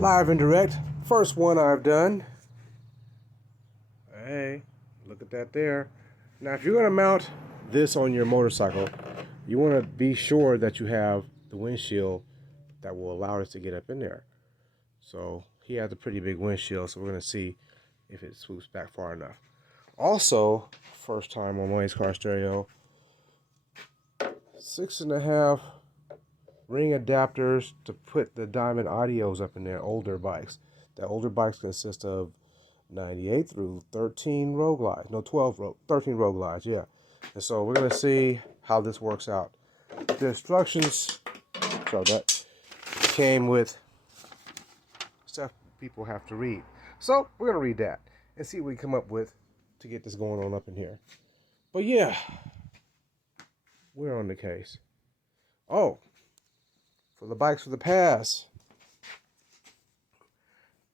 Live and direct. First one I've done. Hey, look at that there. Now, if you're going to mount this on your motorcycle, you want to be sure that you have the windshield that will allow us to get up in there. So he has a pretty big windshield, so we're going to see if it swoops back far enough. Also, first time on Wayne's Car Stereo, 6.5 ring adapters to put the Diamond Audios up in there, older bikes. The older bikes consist of 98 through 13 Road Glides. No, 13 Road Glides, yeah. And so we're going to see how this works out. The instructions, sorry, that came with stuff people have to read. So we're going to read that and see what we come up with to get this going on up in here. But yeah, we're on the case. Oh, for the bikes for the past,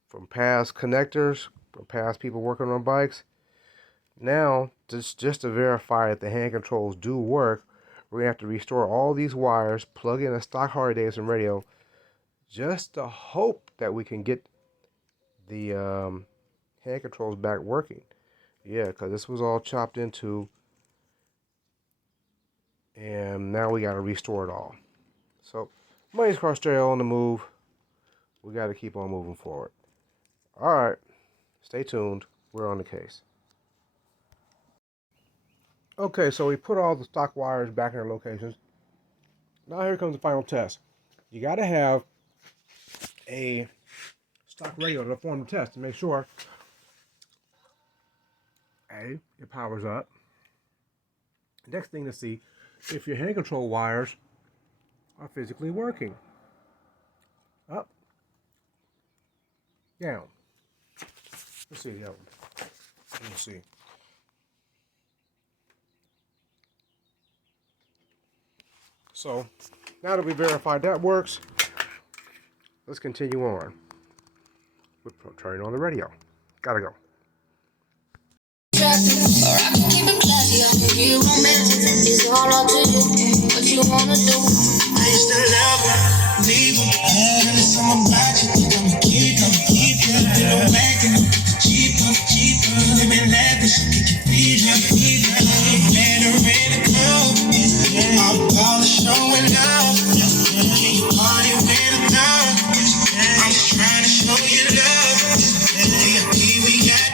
from past connectors, from past people working on bikes, now just to verify that the hand controls do work, we're going to have to restore all these wires, plug in a stock Harley-Davidson radio, just to hope that we can get the hand controls back working. Yeah, because this was all chopped into, and now we got to restore it all. So, Wayne's Car Stereo on the move. We got to keep on moving forward. All right, stay tuned. We're on the case. Okay, so we put all the stock wires back in their locations. Now here comes the final test. You got to have a stock radio to perform the test to make sure A, it powers up. Next thing to see if your hand control wires are physically working. Up, down. Let's see the other one. Let me see. So now that we verified that works, let's continue on. We're turning on the radio. Gotta go. What you wanna do? I used to love her, leave her, and it's something about you. I'ma keep her, you know, backing up, cheaper. Living lavish, get your feet up. Let her in the club, I'm all showing out. Can you party with a dog? I'm just trying to show you love. Here we got.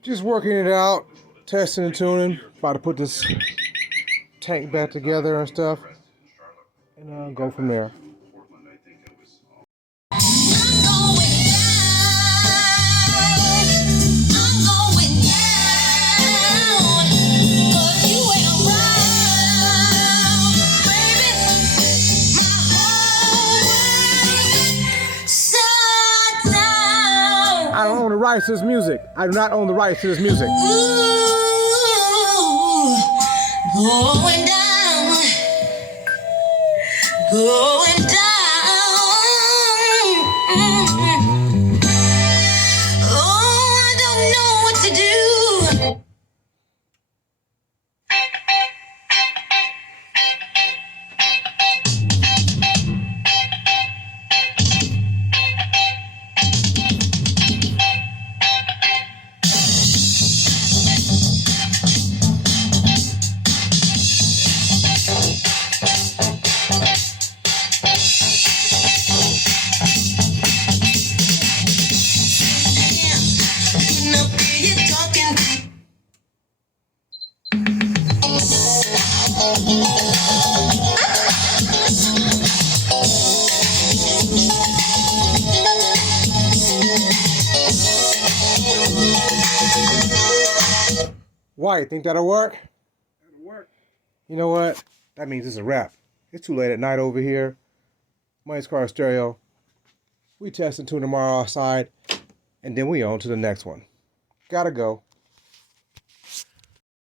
Just working it out, testing and tuning. About to put this tank back together and stuff, and go from there. I don't own the rights to this music. I do not own the rights to this music. Going down, going down. Oh, I don't know what to do. Why? You think that'll work? That'll work. You know what? That means it's a wrap. It's too late at night over here. Money's Car Stereo. We testing tune tomorrow outside, and then we on to the next one. Gotta go.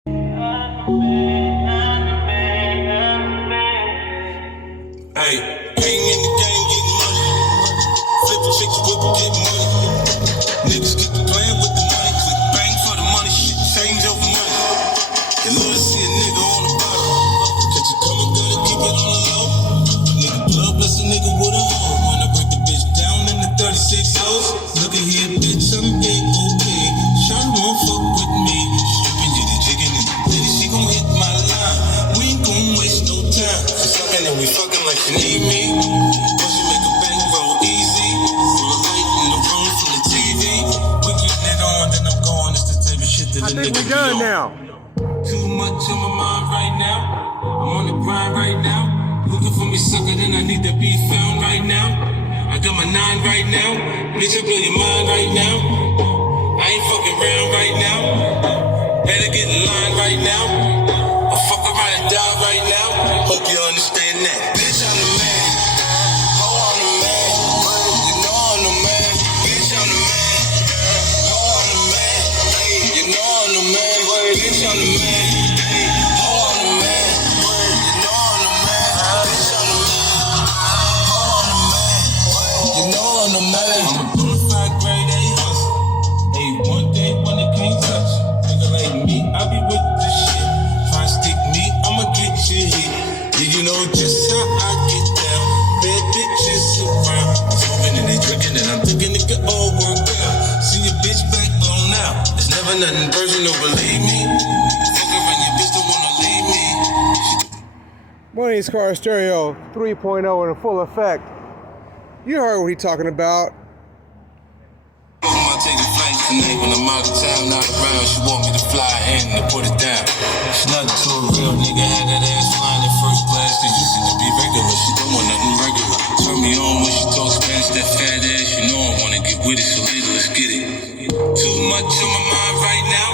Hey, ain't in the game getting money. Flipping chicks, whipping, getting money. Niggas keep playing with the money. Click bang for the money, shit change over money. You love to see a nigga on the bottom. Catch you coming, gotta keep it on the low. Nigga blood bless a nigga with a hoe. Wanna break the bitch down in the 36 hoes. Look at here, bitch, I'm A-OK. Shawty won't fuck with me. Stripping you the chicken and baby, she gon' hit my line. We ain't gon' waste no time. Sucking and we fucking like she need me. Once you make a bang roll easy. Full of light in the room from the TV. We getting it on, then I'm going. It's the type of shit that I a think nigga we're be done on. now. Too much on my mind right now. I'm on the grind right now. Looking for me, sucker, then I need to be found right now. I got my 9 right now. Bitch, I blow your mind right now. I ain't fucking around right now. Better get in line right now. I'll fuck around and die right now. Hope you understand that. Bitch, I'm the man. Oh, I'm the man. You know I'm the man. Bitch, I'm the man. Oh, I'm the man. Hey, you know I'm the man. Bitch, I'm the man. Hey, oh, I'm the man. You know I'm the man. Bitch, I'm the man. Oh, I'm the man. You know I'm the man. I'm a bona fide grade A hustler. Hey, one day when it can't touch. Nigga like me, I be with this shit. Try to stick me, I'ma get you hit. Did you know just how I get down? Bad bitches around. Smoking and they drinking and I'm thinking it could all work out. See your bitch back blown out. There's never nothing personal, believe me. Fuck around your bitch don't wanna leave me. Money's Car Stereo 3.0 in full effect. You heard what he talking about. I'm about to take a flight tonight when I'm out of town, not around. She want me to fly in and put it down. It's nothing to a real nigga, had that ass flying in first class. They used it to be regular, she don't want nothing regular. Turn me on when she talks Spanish, that fat ass. You know I wanna get with it, so later let's get it. Too much on my mind right now.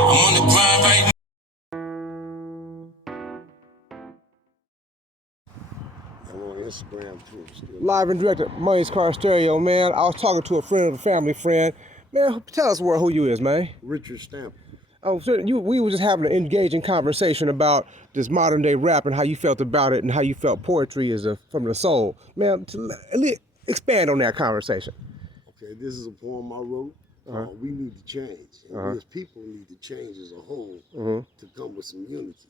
I'm on the grind right now. I'm on Instagram too. Still. Live and direct at Money's Car Stereo, man. I was talking to a friend of a family friend. Man, tell us who you is, man. Richard Stamp. Oh, so we were just having an engaging conversation about this modern day rap and how you felt about it and how you felt poetry is from the soul. Man, expand on that conversation. Okay, this is a poem I wrote. We need to change. And we as people need to change as a whole to come with some unity.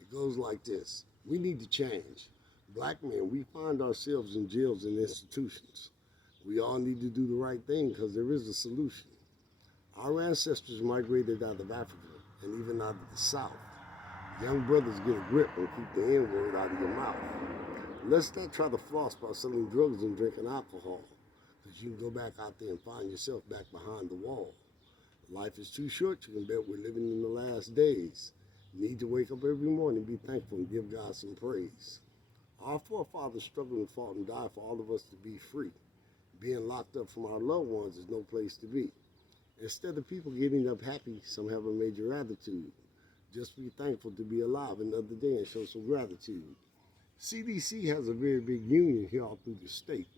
It goes like this. We need to change. Black men, we find ourselves in jails and institutions. We all need to do the right thing because there is a solution. Our ancestors migrated out of Africa and even out of the South. Young brothers get a grip and keep the N-word out of your mouth. Let's not try to floss by selling drugs and drinking alcohol, because you can go back out there and find yourself back behind the wall. Life is too short. You can bet we're living in the last days. You need to wake up every morning, be thankful, and give God some praise. Our forefathers struggled and fought and died for all of us to be free. Being locked up from our loved ones is no place to be. Instead of people getting up happy, some have a major attitude. Just be thankful to be alive another day and show some gratitude. CDC has a very big union here all through the state.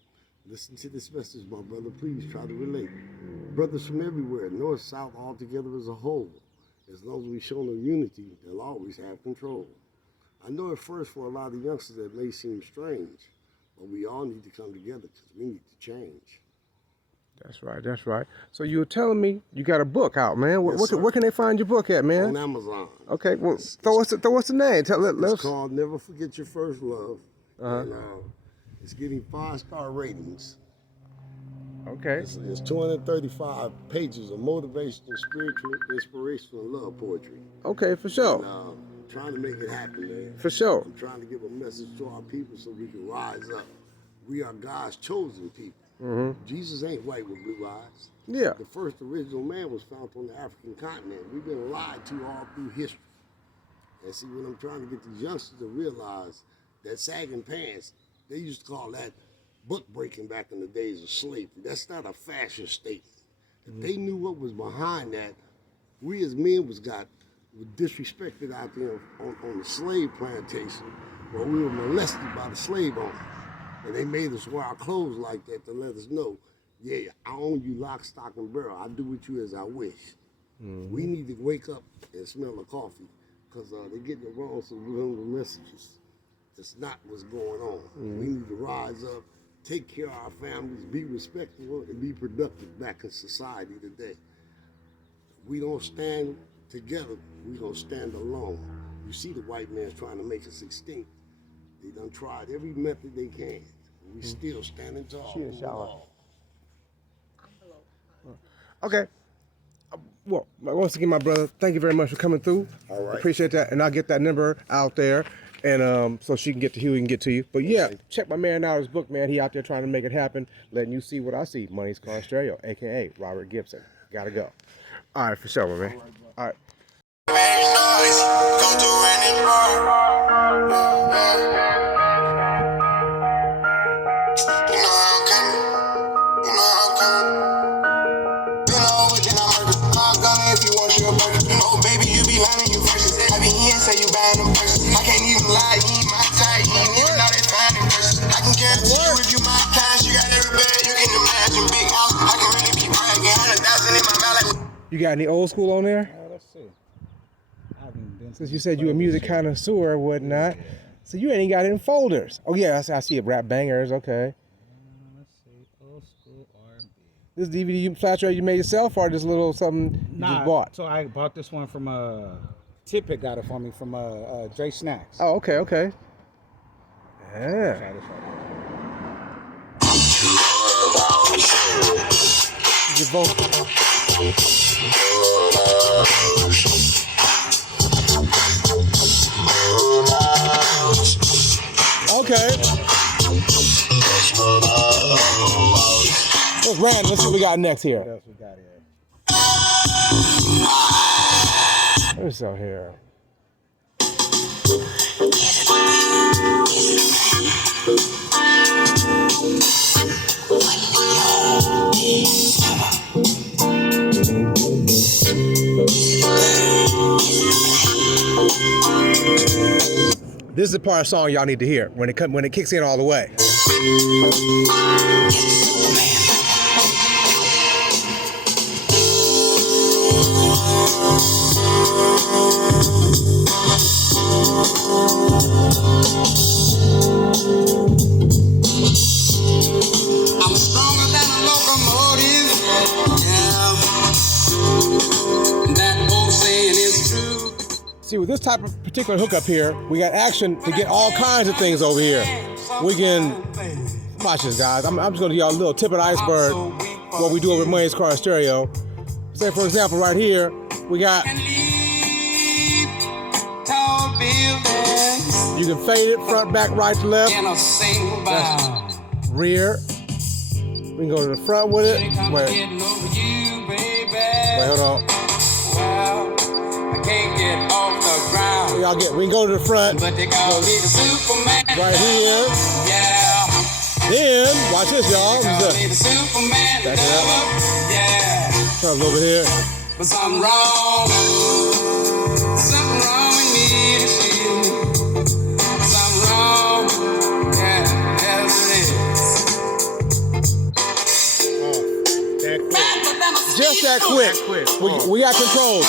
Listen to this message, my brother. Please try to relate. Brothers from everywhere, north, south, all together as a whole. As long as we show no unity, they'll always have control. I know at first for a lot of youngsters that may seem strange, but we all need to come together because we need to change. That's right, that's right. So you were telling me you got a book out, man. Yes, sir. Where can they find your book at, man? On Amazon. Okay, well, throw us the name. It's called Never Forget Your First Love. And it's getting 5-star ratings. Okay. It's 235 pages of motivational, spiritual, inspirational love poetry. Okay, for sure. And, trying to make it happen, man. For sure. I'm trying to give a message to our people so we can rise up. We are God's chosen people. Jesus ain't white with blue eyes. Yeah. The first original man was found on the African continent. We've been lied to all through history. And see, what I'm trying to get these youngsters to realize, that sagging pants, they used to call that book breaking back in the days of slavery. That's not a fashion statement. If they knew what was behind that, we as men got were disrespected out there on the slave plantation where we were molested by the slave owner. And they made us wear our clothes like that to let us know, yeah, I own you lock, stock, and barrel. I do with you as I wish. We need to wake up and smell the coffee because they're getting the wrong subliminal messages. That's not what's going on. We need to rise up, take care of our families, be respectful, and be productive back in society today. We don't stand together, we gonna stand alone. You see the white man's trying to make us extinct. They done tried every method they can. We still standing tall. She in the shower. Okay. Well, once again, my brother, thank you very much for coming through. All right. Appreciate that. And I'll get that number out there. And so she can get to Huey and get to you. But yeah, check my man out, his book, man. He out there trying to make it happen, letting you see what I see. Money's Car Stereo, a.k.a. Robert Gibson. Gotta go. All right, for sure, my man. All right. Say you buying them purses. I can't even lie, you ain't my type. You ain't even know that time in person. I can guarantee you if you my cash, you got every bag. You can imagine big house. I can really be bragging 100,000 in my mouth. You got any old school on there? Let's see. I haven't been Since you said you a music connoisseur or whatnot. So you ain't got it in folders. Oh yeah, I see it. Rap bangers, okay. Let's see. Old school R&B. This DVD flash drive you made yourself or just little something you just bought? So I bought this one from Tippett got it for me from Dre Snacks. Oh, okay, okay. Yeah. Try this right You both. Okay. Let's random. Let's see what we got next here. What else we got here? What's out here? This is the part of the song y'all need to hear when it kicks in all the way. I'm stronger than a locomotive. Yeah. That old saying is true. See, with this type of particular hookup here, we got action to get all kinds of things over here. We can, watch this, guys. I'm just gonna give y'all a little tip of the iceberg what we do over at Money's Car Stereo. Say, for example, right here, we got, Tall buildings you can fade it front, back, right to left, in a single bound. rear. We can go to the front with it. Wait, Getting over you, baby. hold on. Well, I can't get off the ground. We can go to the front, But they call me the Superman. right here. Yeah. Then, watch this, y'all. Call me the Superman. Back it up. Lover. Yeah. Turn over here. But something wrong. Something wrong with me to see. Something wrong. Yeah, yes it is. That quick. Just that quick. We got control.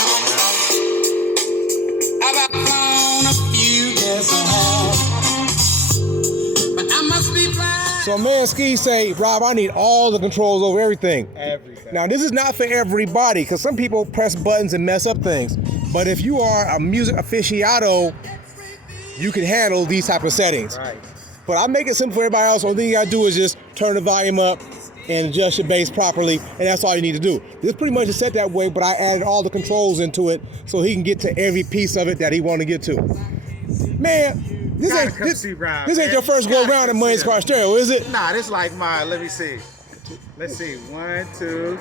I've outgrown a few, yes I have. But I must be blind. So man Ski say, Rob, I need all the controls over everything. Everything. Now this is not for everybody because some people press buttons and mess up things. But if you are a music aficionado, you can handle these type of settings. Right. But I make it simple for everybody else. Only thing you gotta do is just turn the volume up and adjust your bass properly, and that's all you need to do. This pretty much is set that way, but I added all the controls into it so he can get to every piece of it that he want to get to. Man, this Gotta ain't come this, see Rob, this ain't man. your first go Gotta round at come Money's see Car him. Stereo, is it? Nah, this like mine. Let me see. Let's see. 1, 2,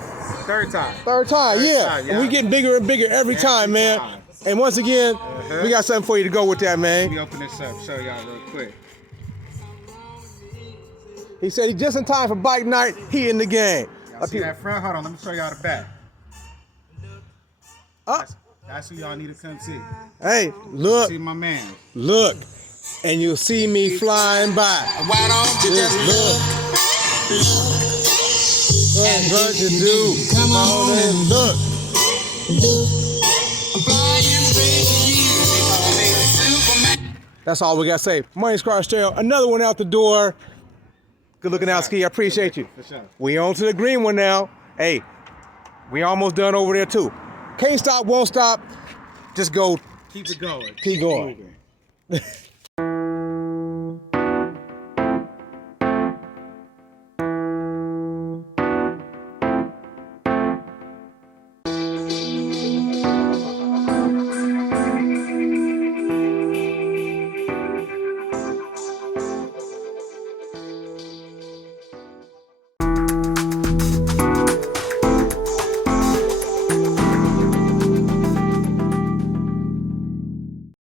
third time. Third time, yeah. time, And we getting bigger and bigger every time, man. time. And once again, we got something for you to go with that, Let man. me open this up, show y'all real quick. He said he just in time for bike night. He in the game. Y'all see that front? Hold on, let me show y'all the back. Oh, That's who y'all need to come see. Hey, look, See my man. look, and you'll see me flying by. Why don't you just look? What you do? Come on and look. Flying straight to you. Superman. That's all we got to say. Money Scar Stereo, another one out the door. Good looking out, Ski. I appreciate you. For sure. We on to the green one now. Hey, we almost done over there too. Can't stop, won't stop. Just go, Keep it going. keep going. Moving.